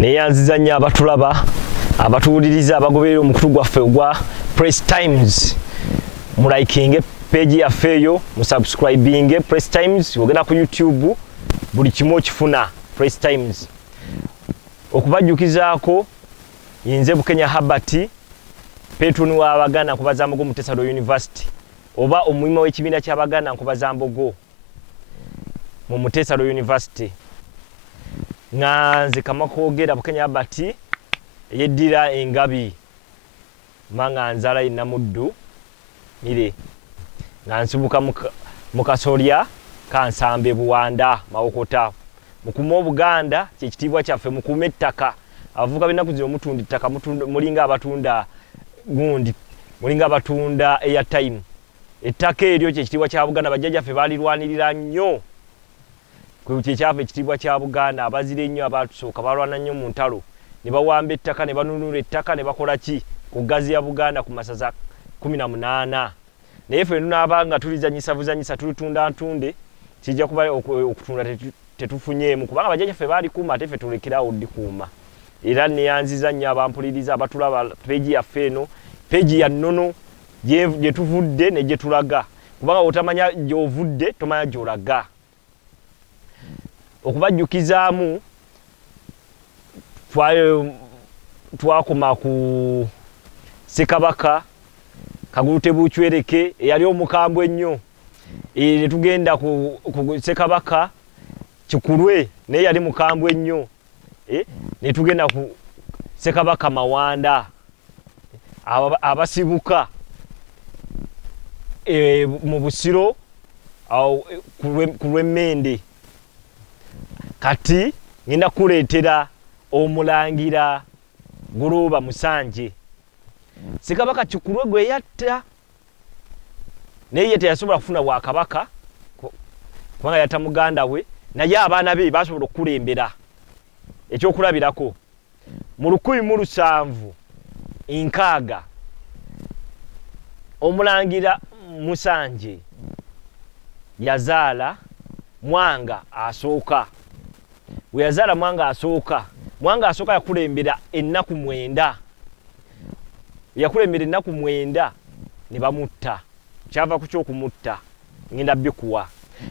neyanziza nnyo abatulaba abatuwuliriza abagoberera omukutu gwaffe ogwa Press Times mulaikinge page yaffe eyo musubscribinge Press Times ogenda ku YouTube buli kimu okifuna Press Times okubajjukizaako yinze Bukenya Habati Petron w'Abaganda Nkubazambogo Mutesalo University oba omwima w'ekibiina ky'Abaganda Nkubazambogo mu Mutesalo University nganze kamakogera Bukenya Habati yeddira engabi manga nzala inamuddu mire ngansubuka mukasolya kansambe Buwanda Mawokota mukuma Obuganda kyekitibwa kyaffe mukuma ettaka avuga bina kuzira omutundi ttaka mulinga abatunda gundi mulinga abatunda airtime ettaka eryo kyekitibwa kya Buganda bajjajjaffe balirwanirira nnyo kyekyava ekitibwa kya Buganda abazire nnyo abatusooka balwana nnyo mu ntalo ne bawamba ettaka ne banunula ettaka ne bakola ki ku gazi ya Buganda ku masaza 18 naye ffe tunaabanga tulizanyisa buzanyisa tulitunda ntunde kijja kuba okutunda tetufunyeemu kubanga bajjajjaffe balikuuma ate ffe tulekerawo oddikuuma era neyanziza nnyo abampuliriza abatulaba peegi yaffe eno peegi ya nnono gye tuvudde ne gye tulaga kubanga otamanya gy'ovudde tomanya gy'olaga okubajjukizaamu twakoma ku Ssekabaka Kagulute Buchwereke eyali omukambwe ennyo ne tugenda ku Ssekabaka Kikulwe naye yali mukambwe ennyo ne tugenda ku Ssekabaka Mawanda abasibuka mu Busiro ku Lwemmende kati ngenda kuleetera Omulangira Guluba Musanje Ssekabaka Kikulwe gwe yatta naye teyasobola kufuna Bwakabaka kubanga yatta muganda we naye abaana be basobola okukulembera ekyokulabirako mu 1706 Omulangira Musanje yazaala Mwanga asooka we yazaala Mwanga asooka yakulembera ennaku 9 yakulembera ennaku 9 ne bamutta kyava ku kyokumutta ngenda bikuwa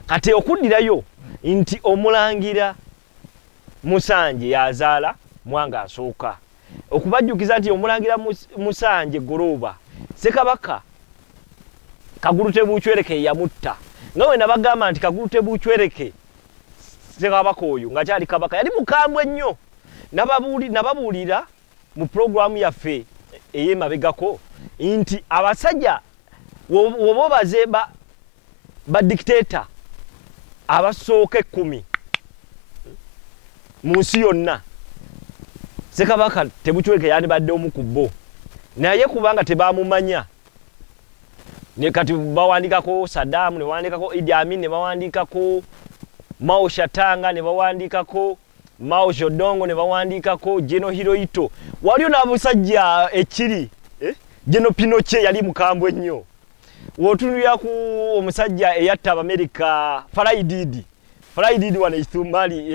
kati okuddirayo nti Omulangira Musanje yazaala Mwanga asooka okubajjukiza nti Omulangira Musanje Guluba Ssekabaka Kagulute Buchwereke yamutta ngawe nabagamba nti Kagulute Buchwereke Ssekabaka oyo nga kyali kabaka yali mukambwe nnyo nababuulira mu programu yaffe ey'emabegako nti abasajja woba baze ba dictator abasooka 10 mu nsi yonna Ssekabaka Tebuchwereke yandibadde omu ku bo naye kubanga tebamumanya ne kati bawandikako Saddam ne bawandikako Idi Amin ne bawandikako Mao Shatanga ne bawandikako Mao Zedong ne bawandikako General Hirohito waliyo n'abusajja ekiri General Pinochet yali mukambwe nnyo wotunulira ku omusajja eyatta America Farai Didi wano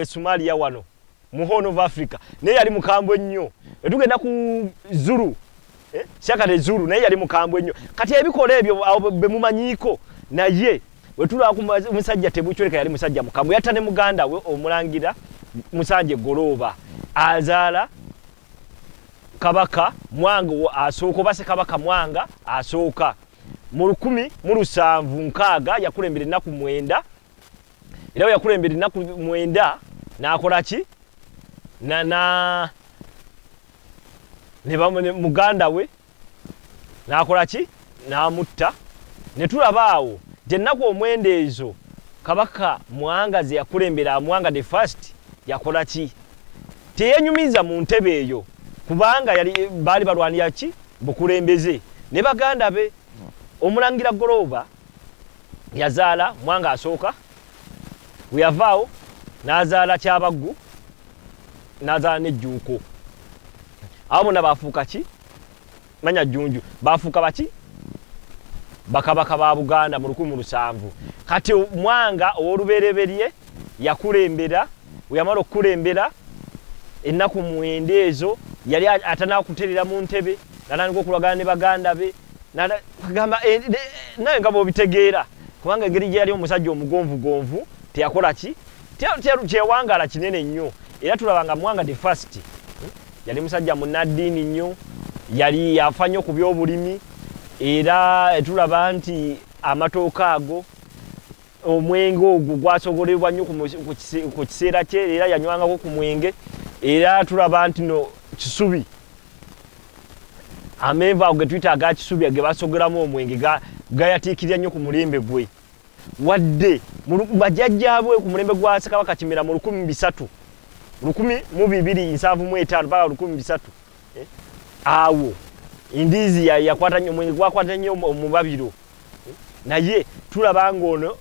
Somalia wano mu Horn of Africa naye yali mukambwe nnyo etugenda ku Zulu Shaka Zulu naye yali mukambwe nnyo kati ebikola ebyo bemumanyiiko naye wetula ku musajja Tebuchwereke yali musajja mukambwe yatta ne muganda we Omulangira Musanje Guluba azaala Kabaka Mwanga asooka base Kabaka Mwanga asooka mu 1706 yakulembera ennaku 9 era yakulembera ennaku 9 nakola ki ne bamune muganda we nakola ki namutta ne tulabaawo jennaku omwende ezo Kabaka Mwanga ze yakulembera Mwanga the first yakola ki teyenyumiza mu ntebe eyo kubanga yali bali balwanira ki bukulembeze ne baganda be Omulangira Guluba yazaala Mwanga asooka uyavaawo nazaala Kyabaggu nazaala n'Ejjuuko abo na bafuuka ki manya Jjunju bafuuka baki bakabaka ba Buganda mu 1700 kati Mwanga olubereberye yakulembera uyamalo kulembera ennaku mwende ezo yali atana kuterera mu ntebe natandika okulagana ne baganda be gamba naye nga bobitegeera kubanga engeri gye yali omusajja omugonvugonvu teyakola ki kyewangala kinene nnyo era tulabanga Mwanga the first yali musajja munaddiini nnyo yali yafa nnyo ku byobulimi era tulaba nti amatooka ago omwenge ogwo gwasogolebwa nnyo ku kiseera kye era yanywangako ku mwenge era tulaba nti no Kisubi amenva ago getuyita aga Kisubi ge basogolamu omwenge gayatiikirira nnyo ku mulembe gwe wadde bajjajjaabwe ku mulembe gwa Ssekabaka Kimera mu 1275 mpaka 1300 awo indizi yakwata nnyo omwenge gwakwata nnyo mu Babiro naye tulaba ngono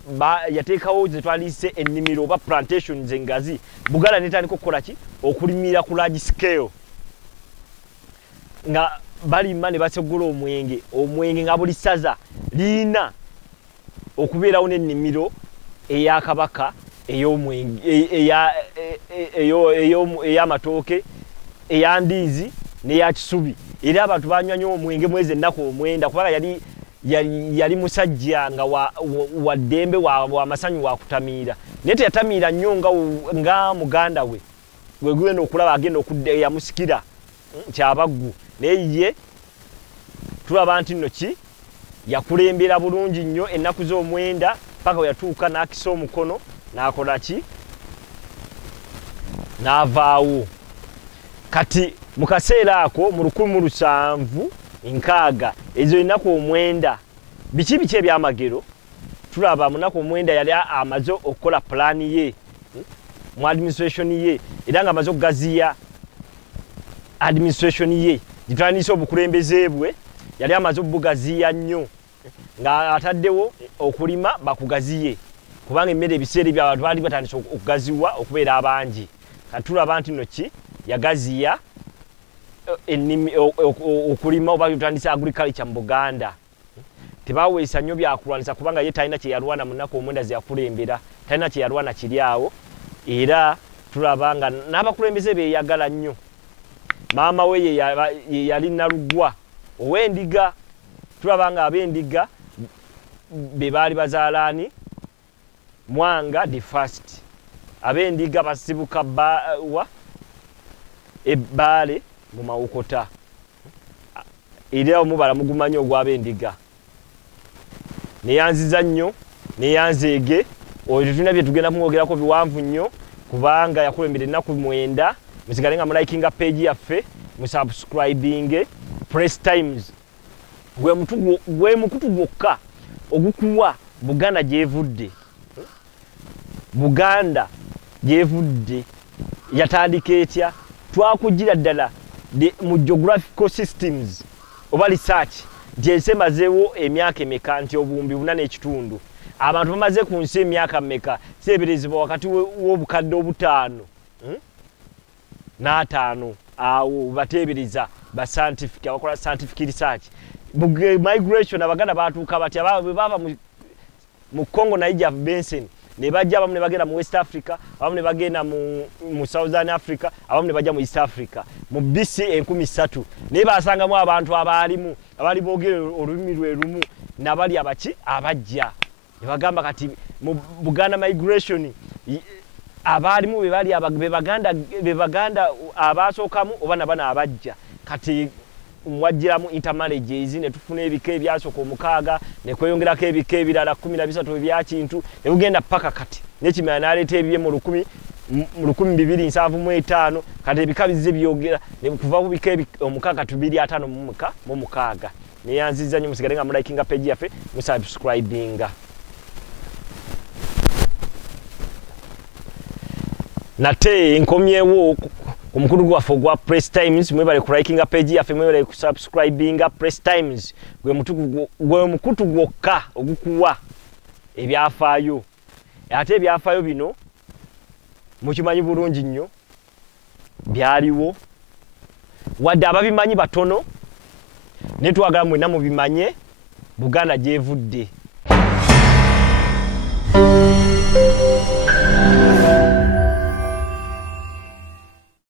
yateekawo ze twalise ennimiro oba plantations engazi Buganda netandika okukola ki okulimira ku large scale nga balima ne basogola omwenge nga buli saza liina okubeerawo n'ennimiro eya Kabaka ey'amatooke eya ndiizi n'eya Kisubi era abantu banywa nnyo omwenge mwezi ennaku omwenda kubanga yali musajja nga wa ddembe wa masanyu wa kutamiira naye teyatamiira nnyo nga muganda we gwegwenda okulaba agenda yamusikira kyabaggu naye ye tulaba nti nno ki yakulembera bulungi nnyo ennaku z'omwenda paka we yatuuka n'akisa omukono n'akola ki n'avaawo kati mu kaseera ako mu 1760 ezo ennaku omwenda biki ebyamagero tulaba mu nnaku omwenda yali amaze okukola pulaani ye mu administration ye era nga amaze okugaziya administration ye gitwandise obukulembeze bwe yali amaze obugaziya nnyo nga ataddewo okulima bakugaziye kubanga emmere ebiseera by'abantu baali batandise okugaziwa okubeera abangi katulaba nti no ki yagaziya okulima oba tutandise agriculture mu Buganda tebaweesa nnyo byakulwanisa kubanga ye talina kye yalwana mu nnaku omwenda ze yakulembera talina kye yalwana kiri awo era tulaba nga n'abakulembeze beeyagala nnyo maama we ye yali Nalugwa ow'endiga tulaba nga ab'endiga be baali bazaalaani Mwanga the first ab'endiga basibuka ebbaale mu Mawokota era omubala mugumanyi ogw'ab'endiga neyanziza nnyo neyanzeege oyo tetulina bye tugenda kumwogerako biwanvu nnyo kubanga yakulembera ennaku 9 musigale nga mulikinga page yaffe musubscribing Press Times gwe mukutu gwokka ogukuwa Buganda gyevudde Buganda gyevudde yatandika etya twakugira ddala mu geographical systems oba research gyesemazeewo emyaka emeka nti obuwumbi 4.5 abantu bamaze ku nsi emyaka mmeka seeberezebwa wakati w'obukadde 5 n'ataano awo bateebereza ba scientific abakola scientific research migration abaganda batuuka batya baba mu Congo Niger Basin ne bajja abamu ne bagenda mu West Africa abamu ne bagenda mu Southern Africa abamu ne bajja mu East Africa mu BC 1000 ne basangamu abantu abali boogera olulimi lwe lumu nabali abajja ne bagamba kati mu Buganda migration abalimu be baganda abasookamu oba nabana abajja kati mwajjiramu intermarriages ne tufuna ebika ebyasooka 6 ne kweyongerako ebika ebirala 13 ebya kintu ne bugenda paka kati n'ekimera n'aleeta ebye mu 1275 kati ebika bizze byogera ne kuva ku bika 256 neyanziza nnyo musigale nga mulikinga page yaffe musubscribinga nate nkomyewo omukulu gwaffe gwa Press Times mwebale ku likinga page yaffe mwebale ku subscribinga Press Times gwe mukutu gwokka ogukuwa ebyafaayo ate ebyafaayo bino mukimanyi bulungi nnyo byaliwo wadde ababimanyi batono ne twagala mwenna mubimanye Buganda gyevudde